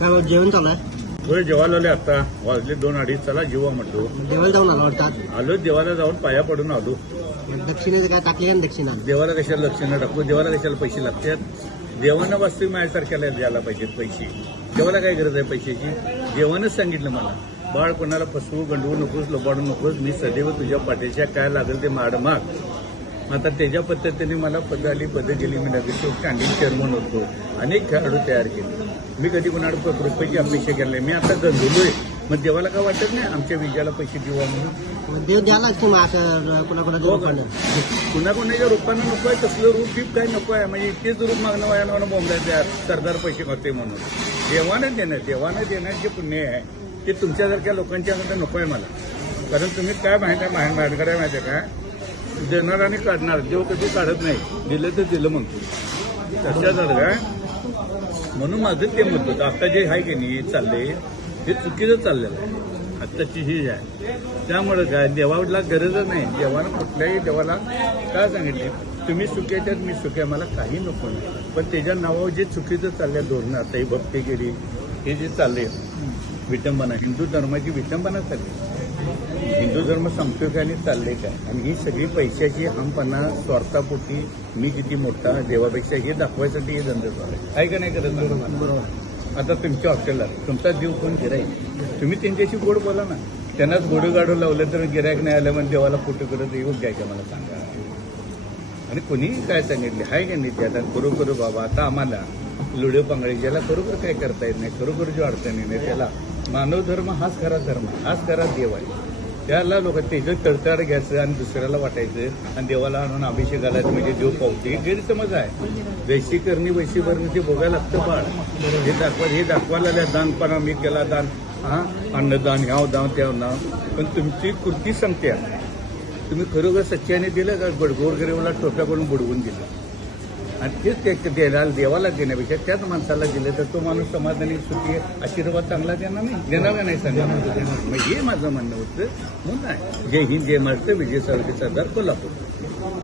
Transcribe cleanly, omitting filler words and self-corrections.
काय जेवण चालू आहे? होय, जेवायला आले आता. वाजले 2-2:30. चला जेवा म्हटलो. देवाला जाऊन आलो वाटतात. आलो, देवाला जाऊन पाया पडून आलो. दक्षिणेचं काय टाकले का दक्षिणा? देवाला कशाला लक्षणं टाकू, देवाला कशाला पैसे लागतात. देवानं वास्तविक माझ्यासारख्याला द्यायला पाहिजेत पैसे. देवाला काय गरज आहे पैशाची? देवानंच सांगितलं मला, बाळ कोणाला फसवू गंडवू नकोस, लबाडू नकोस, मी सदैव तुझ्या पाठीच्या काय लागेल ते माड माग. आता त्याच्या पद्धतीने मला पद गेली. मी नगरसेवक स्टँडिंग चेअरमन होतो. अनेक खेळाडू तयार केले. मी कधी कोणाकडे रुपयाची अपेक्षा केली नाही. मी आता गंजलोय. मग देवाला काय वाटत नाही आमच्या विजयाला पैसे देऊ म्हणून? देव द्यालाच की मग असं कुणाकुणाच्या रूपानं. कुणाकोणाच्या रूपानं नको आहे. तसलं रूप टीप काय नको आहे. म्हणजे इतकेच रूप मागणं वायानं बोंबलायचं सरदार पैसे खाते म्हणून. देवानं देणं जे पुण्य आहे ते तुमच्यासारख्या लोकांच्या अंगात नको आहे मला. कारण तुम्ही काय माहिती आहे, माहिती आहे का, देणार आणि काढणार. देव कधी काढत नाही. दिलं तर दिलं म्हणतो तशाच काय. म्हणून माझं ते मत होतं. आता जे आहे की नाही चाललंय हे चुकीचं चाललेलं आहे. आत्ताची ही आहे. त्यामुळे काय देवाला गरजच नाही. देवानं कुठल्याही देवाला काय सांगितले, तुम्ही सुखे त्यात मी सुखे, मला काही नको नाही. पण त्याच्या नावावर जे चुकीचं चाललंय धोरणं, आता ही भक्तीगिरी हे जे चाललंय विटंबना, हिंदू धर्माची विटंबना चालली. हिंदू धर्म सांगतोय काय आणि चाललंय काय. आणि ही सगळी पैशाची हमपणा, स्वार्थापोटी मी किती मोठा देवापेक्षा हे दाखवायसाठी हे धंदे चालू आहे का नाही करत? बरोबर. आता तुमच्या हॉस्टेलला तुमचा जीव कोण गिराईक, तुम्ही त्यांच्याशी गोड बोला ना. त्यांनाच गोडं गाडून लावलं तर गिराईक नाही आलं म्हणजे देवाला फोटो करत येऊन घ्यायचं मला सांगा. आणि कोणी काय सांगितले आहे का नाही ते आता करू बाबा. आता आम्हाला लुडे पांगळे ज्याला खरोखर काय करता येत नाही, खरोखर जो अडचणी नाही, त्याला मानव धर्म हाच खरा धर्म, हाच खरा देव आहे. त्याला लोक त्याचं तळतळ घ्यायचं आणि दुसऱ्याला वाटायचं आणि देवाला आणून अभिषेक घालायचं म्हणजे देव पावते. हे गैरसमज आहे. वैशी भरणी ते बघायला लागतं बाळ. हे दाखवायला दानपणा मी केला, दान अन्नदान ह्याव दान त्याव नाव. पण तुमची कृती सांगते. तुम्ही खरोखर सच्चाने दिलं का गोरगरिबाला टोप्या करून बुडवून दिलं. आणि तेच देवाला देण्यापेक्षा त्याच माणसाला दिलं तर तो माणूस समाधानी सुखी आशीर्वाद चांगला देणार का नाही सांगा. मग हे माझं म्हणणं होतं. म्हणून आहे. जय हिंद, जय महाराष्ट्र, विजय सावरकर, सरदार, कोल्हापूर.